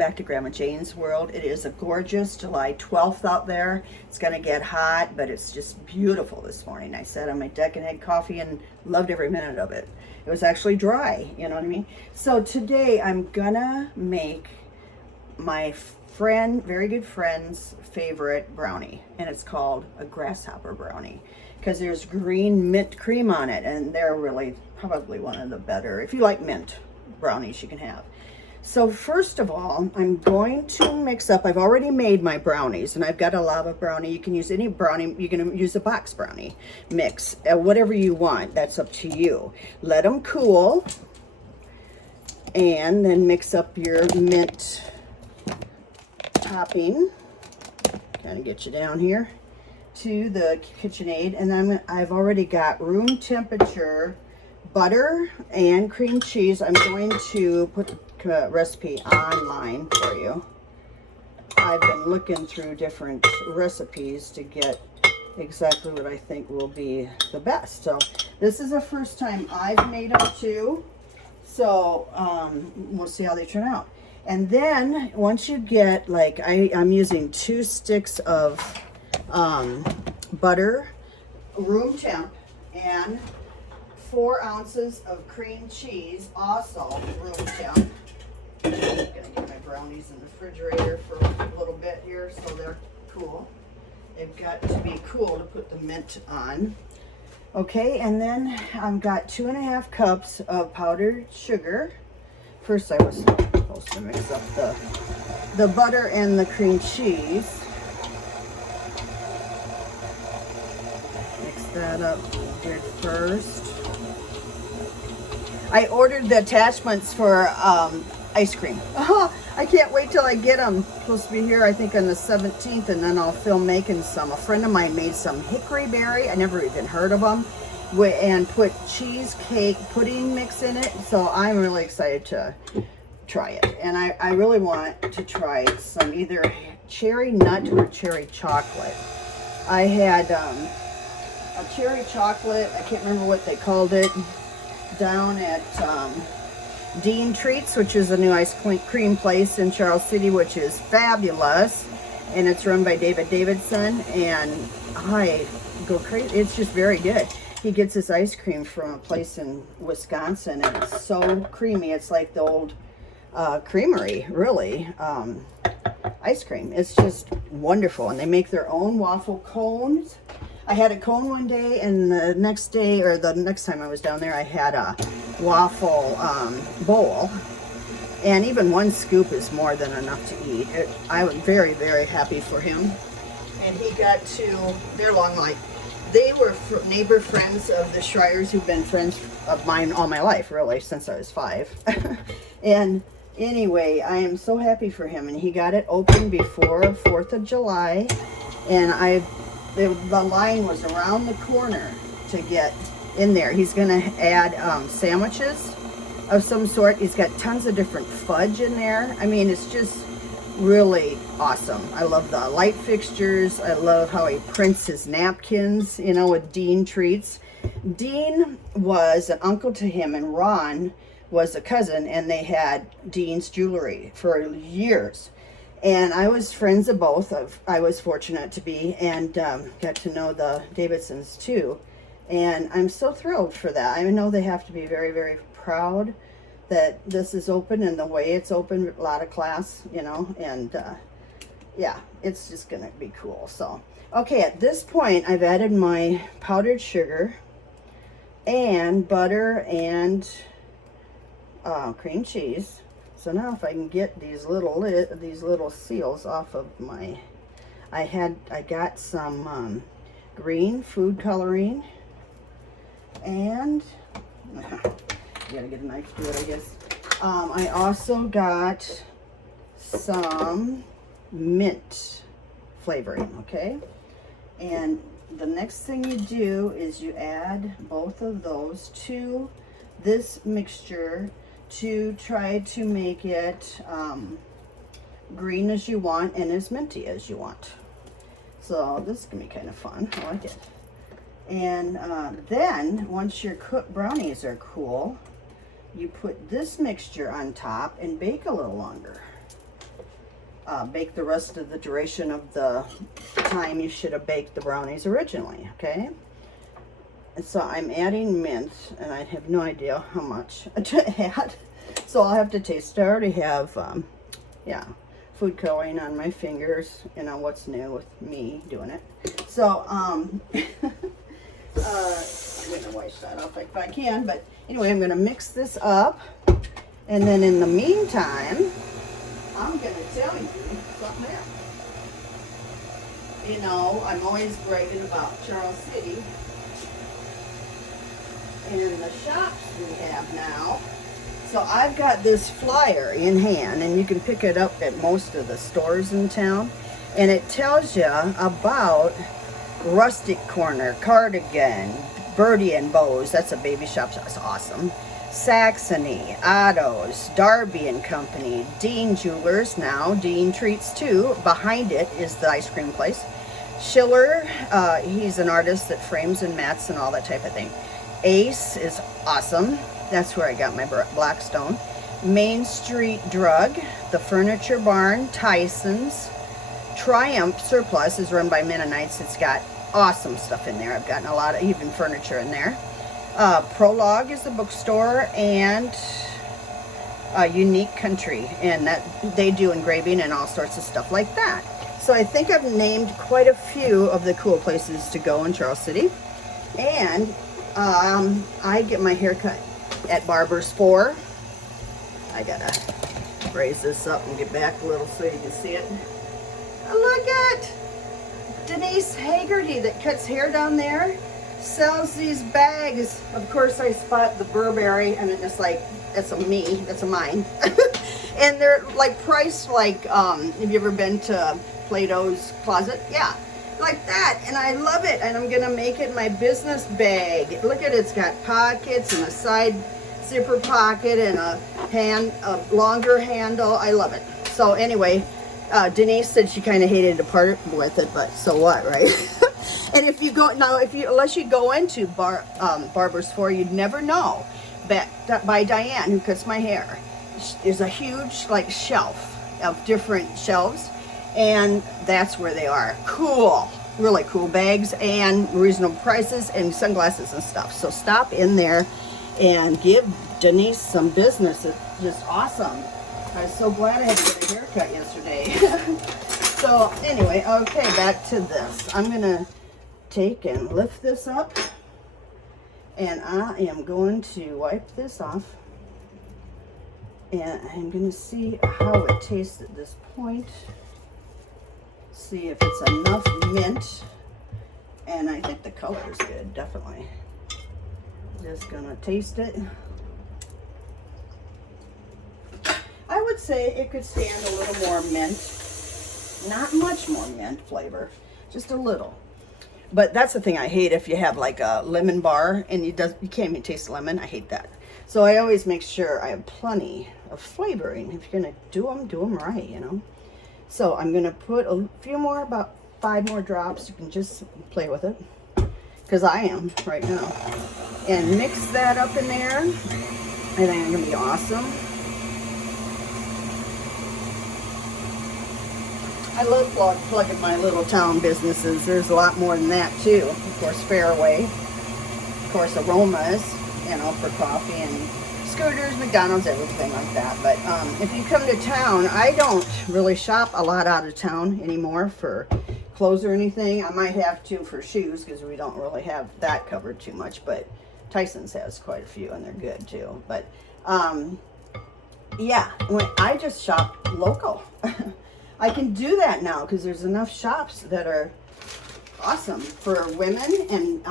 Back to Grandma Jane's world. It is a gorgeous July 12th out there. It's going to get hot, but it's just beautiful this morning. I sat on my deck and had coffee and loved every minute of it. It was actually dry, you know what I mean? So today I'm gonna make my very good friend's favorite brownie, and it's called a Grasshopper Brownie because there's green mint cream on it, and they're really probably one of the better, if you like mint, brownies you can have. So first of all, I'm going to mix up, I've already made my brownies, and I've got a Lava Brownie. You can use any brownie, you can use a box brownie mix, whatever you want, that's up to you. Let them cool, and then mix up your mint topping. Kind of get you down here to the KitchenAid, and then I've already got room temperature butter and cream cheese. I'm going to put the recipe online for you. I've been looking through different recipes to get exactly what I think will be the best. So this is the first time I've made them too. So we'll see how they turn out. And then once you get, like, I'm using 2 sticks of butter, room temp, and 4 ounces of cream cheese, also room temp. I'm gonna get my brownies in the refrigerator for a little bit here so they're cool. They've got to be cool to put the mint on. Okay, and then I've got 2.5 cups of powdered sugar. First I was supposed to mix up the butter and the cream cheese. Mix that up good first. I ordered the attachments for ice cream. I can't wait till I get them. Supposed to be here, I think, on the 17th, and then I'll film making some. A friend of mine made some hickory berry. I never even heard of them. And put cheesecake pudding mix in it. So I'm really excited to try it. And I really want to try some either cherry nut or cherry chocolate. I had a cherry chocolate, I can't remember what they called it, down at Dean Treats, which is a new ice cream place in Charles City, which is fabulous, and it's run by David Davidson, and I go crazy. It's just very good. He gets his ice cream from a place in Wisconsin, and it's so creamy. It's like the old creamery, really, ice cream. It's just wonderful, and they make their own waffle cones. I had a cone one day, and the next day, or the next time I was down there, I had a waffle bowl. And even 1 scoop is more than enough to eat. I was very, very happy for him. And he got to, they're long life. They were neighbor friends of the Schreiers, who've been friends of mine all my life, really, since I was 5. And anyway, I am so happy for him. And he got it open before 4th of July. And the line was around the corner to get in there. He's gonna add sandwiches of some sort. He's got tons of different fudge in there. I mean, it's just really awesome. I love the light fixtures. I love how he prints his napkins, you know, with Dean Treats. Dean was an uncle to him, and Ron was a cousin, and they had Dean's Jewelry for years. And I was friends of both. I was fortunate to be, and got to know the Davidsons too. And I'm so thrilled for that. I know they have to be very, very proud that this is open and the way it's open, a lot of class, you know, and yeah, it's just gonna be cool. So, okay, at this point, I've added my powdered sugar and butter and cream cheese. So now if I can get these little seals off of my, I got some green food coloring, and you gotta get a knife to do it, I guess. I also got some mint flavoring, okay? And the next thing you do is you add both of those to this mixture to try to make it green as you want and as minty as you want. So this is gonna be kind of fun. I like it. And then once your cooked brownies are cool, you put this mixture on top and bake a little longer. bake the rest of the duration of the time you should have baked the brownies originally, okay? And so I'm adding mint, and I have no idea how much to add. So I'll have to taste it. I already have, yeah, food coloring on my fingers. You know, what's new with me doing it. So, I'm going to wash that off if I can. But anyway, I'm going to mix this up. And then in the meantime, I'm going to tell you something else. You know, I'm always bragging about Charles City and the shops we have now. So I've got this flyer in hand, and you can pick it up at most of the stores in town. And it tells you about Rustic Corner, Cardigan, Birdie and Bows. That's a baby shop. That's awesome. Saxony, Otto's, Darby and Company, Dean Jewelers, now Dean Treats too. Behind it is the ice cream place. Schiller, he's an artist that frames and mats and all that type of thing. Ace is awesome. That's where I got my Blackstone. Main Street Drug, the Furniture Barn, Tyson's. Triumph Surplus is run by Mennonites. It's got awesome stuff in there. I've gotten a lot of even furniture in there. Prologue is the bookstore, and Unique Country, and that they do engraving and all sorts of stuff like that. So I think I've named quite a few of the cool places to go in Charles City. And I get my hair cut at Barber's 4. I gotta raise this up and get back a little so you can see it. Look at Denise Haggerty that cuts hair down there. Sells these bags. Of course, I spot the Burberry, and it's like, that's a me, that's a mine. And they're like priced like, have you ever been to Plato's Closet? Yeah, like that. And I love it, and I'm gonna make it my business bag. Look at it, it's got pockets and a side zipper pocket and a longer handle. I love it. So anyway, Denise said she kind of hated to part with it, but so what, right? And if you go now, unless you go into Barber's 4, you'd never know. But by Diane, who cuts my hair, there's a huge like shelf of different shelves, and that's where they are. Cool, really cool bags and reasonable prices and sunglasses and stuff. So stop in there and give Denise some business. It's just awesome. I was so glad I had to get a haircut yesterday. So anyway, okay, back to this. I'm gonna take and lift this up, and I am going to wipe this off, and I'm going to see how it tastes at this point, see if it's enough mint, and I think the color is good, definitely. Just gonna taste it. I would say it could stand a little more mint, not much more mint flavor, just a little. But that's the thing I hate, if you have like a lemon bar and you can't even taste lemon. I hate that. So I always make sure I have plenty of flavoring. If you're gonna do them right, you know. So I'm gonna put a few more, about 5 more drops. You can just play with it, because I am right now. And mix that up in there. I think it's gonna be awesome. I love plugging my little town businesses. There's a lot more than that too. Of course, Fairway. Of course, Aromas, you know, for coffee, and Scooters, McDonald's, everything like that. But if you come to town, I don't really shop a lot out of town anymore for clothes or anything. I might have to for shoes, because we don't really have that covered too much. But Tyson's has quite a few, and they're good too. But yeah, I just shop local. I can do that now because there's enough shops that are awesome for women, and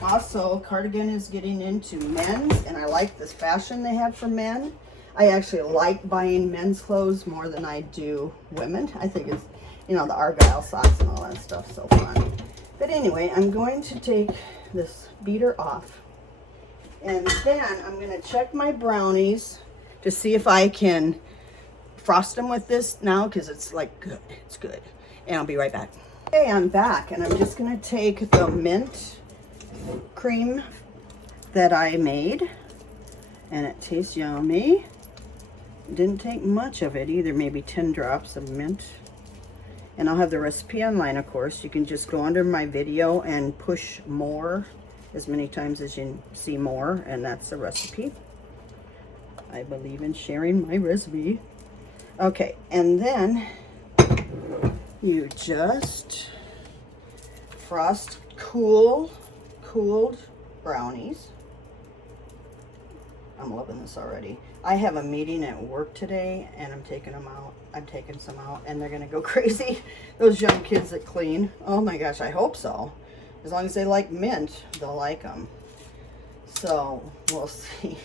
also Cardigan is getting into men's, and I like this fashion they have for men. I actually like buying men's clothes more than I do women. I think it's, you know, the Argyle socks and all that stuff, so fun. But anyway, I'm going to take this beater off, and then I'm going to check my brownies to see if I can frost them with this now, because it's like good. It's good. And I'll be right back. Okay, I'm back, and I'm just going to take the mint cream that I made, and it tastes yummy. Didn't take much of it either, maybe 10 drops of mint. And I'll have the recipe online, of course. You can just go under my video and push more as many times as you see more, and that's the recipe. I believe in sharing my recipe. Okay, and then you just frost cooled brownies. I'm loving this already. I have a meeting at work today, and I'm taking them out. I'm taking some out, and they're gonna go crazy. Those young kids that clean. Oh my gosh, I hope so. As long as they like mint, they'll like them. So we'll see.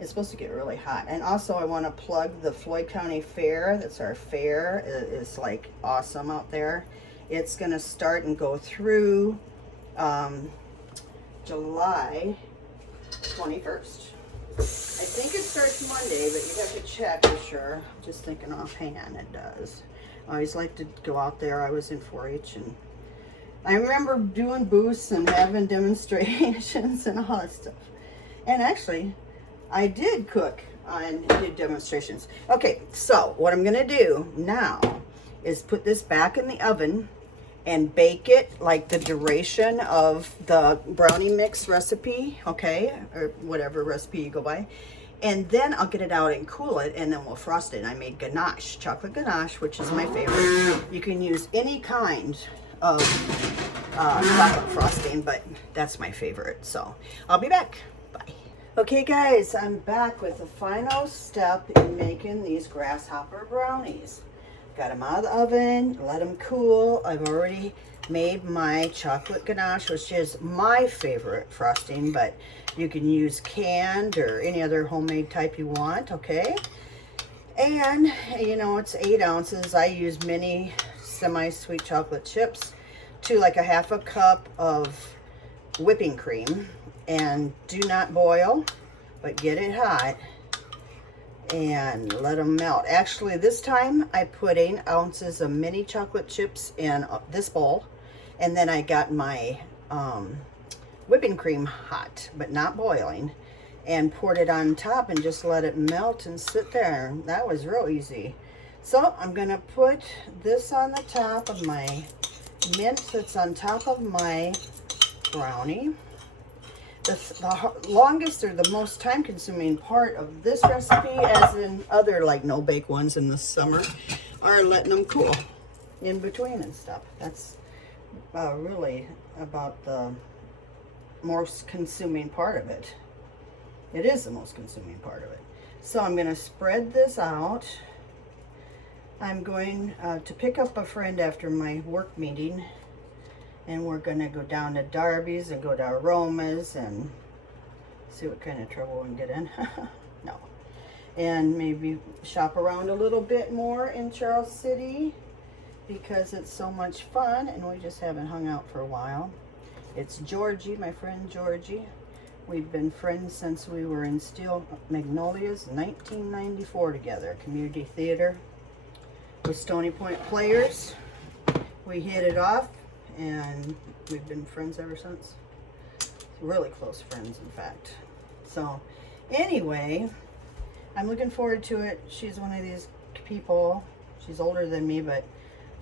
It's supposed to get really hot. And also I want to plug the Floyd County Fair. That's our fair. It is like awesome out there. It's gonna start and go through July 21st. I think it starts Monday, but you have to check for sure. Just thinking offhand, it does. I always like to go out there. I was in 4-H, and I remember doing booths and having demonstrations and all that stuff. And actually, I did cook and did demonstrations. Okay, so what I'm gonna do now is put this back in the oven and bake it like the duration of the brownie mix recipe, okay, or whatever recipe you go by. And then I'll get it out and cool it, and then we'll frost it. I made ganache, chocolate ganache, which is my favorite. You can use any kind of chocolate frosting, but that's my favorite. So I'll be back. Bye. Okay guys, I'm back with the final step in making these grasshopper brownies. Got them out of the oven, let them cool. I've already made my chocolate ganache, which is my favorite frosting, but you can use canned or any other homemade type you want, okay? And, you know, it's 8 ounces. I use mini semi-sweet chocolate chips to like a 1/2 cup of whipping cream. And do not boil, but get it hot and let them melt. Actually, this time I put 8 ounces of mini chocolate chips in this bowl, and then I got my whipping cream hot, but not boiling, and poured it on top and just let it melt and sit there. That was real easy. So I'm gonna put this on the top of my mint that's on top of my brownie. The longest or the most time-consuming part of this recipe, as in other like no-bake ones in the summer, are letting them cool in between and stuff. That's really about the most consuming part of it. It is the most consuming part of it. So I'm going to spread this out. I'm going to pick up a friend after my work meeting, and we're gonna go down to Darby's and go to Aroma's and see what kind of trouble we can get in. No. And maybe shop around a little bit more in Charles City because it's so much fun, and we just haven't hung out for a while. It's Georgie, my friend Georgie. We've been friends since we were in Steel Magnolias 1994 together, community theater with Stony Point Players. We hit it off, and we've been friends ever since. Really close friends, in fact. So anyway, I'm looking forward to it. She's one of these people. She's older than me, but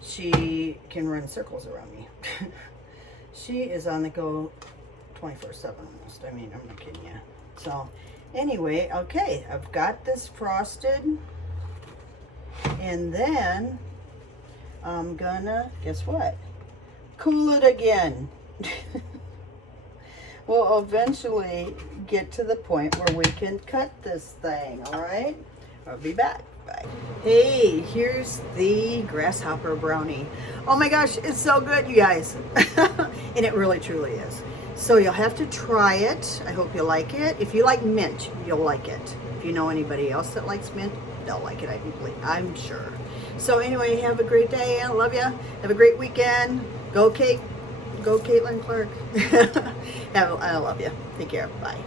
she can run circles around me. She is on the go 24/7 almost. I mean, I'm not kidding you. So anyway, okay, I've got this frosted, and then I'm gonna, guess what? Cool it again. We'll eventually get to the point where we can cut this thing, all right? I'll be back. Bye. Hey, here's the grasshopper brownie. Oh my gosh, it's so good, you guys. And it really truly is. So you'll have to try it. I hope you like it. If you like mint, you'll like it. If you know anybody else that likes mint, they'll like it, I'm sure. So anyway, have a great day. I love you. Have a great weekend. Go Kate. Go Caitlin Clark. I love you. Take care. Bye.